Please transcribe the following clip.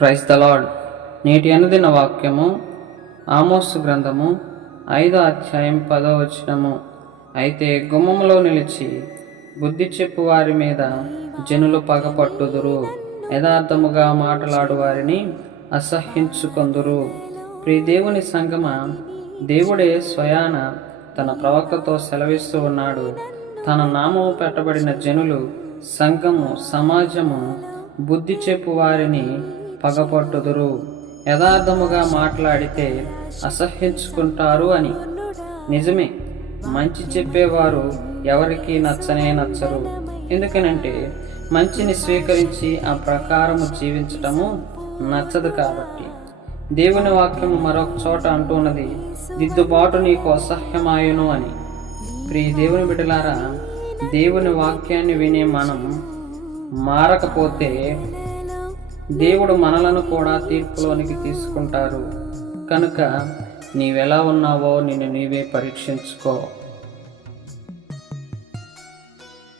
Price the lord నేటి అనుదిన వాక్యము ఆమోస్ గ్రంథము ఐదో అధ్యాయం పదో వచనము. అయితే గుమ్మములో నిలిచి బుద్ధి చెప్పు వారి మీద జనులు పగపట్టుదురు యథార్థముగా మాటలాడు వారిని అసహ్యించుకొందురు. ప్రీ దేవుని సంగమ దేవుడే స్వయాన తన ప్రవక్తతో సెలవిస్తూ ఉన్నాడు. తన నామము పెట్టబడిన జనులు సంఘము సమాజము బుద్ధి చెప్పు వారిని పగపట్టుదురు. యథార్థముగా మాట్లాడితే అసహ్యించుకుంటారు అని. నిజమే మంచి చెప్పేవారు ఎవరికి నచ్చనే నచ్చరు. ఎందుకనంటే మంచిని స్వీకరించి ఆ ప్రకారము జీవించటము నచ్చదు కాబట్టి. దేవుని వాక్యము మరొక చోట అంటున్నది దిద్దుబాటు నీకు అసహ్యమాయును అని. ప్రియ దేవుని బిడ్డలారా దేవుని వాక్యాన్ని వినే మనం మారకపోతే దేవుడు మనలను కూడా తీర్పులోనికి తీసుకుంటారు. కనుక నీవెలా ఉన్నావో నిన్ను నీవే పరీక్షించుకో.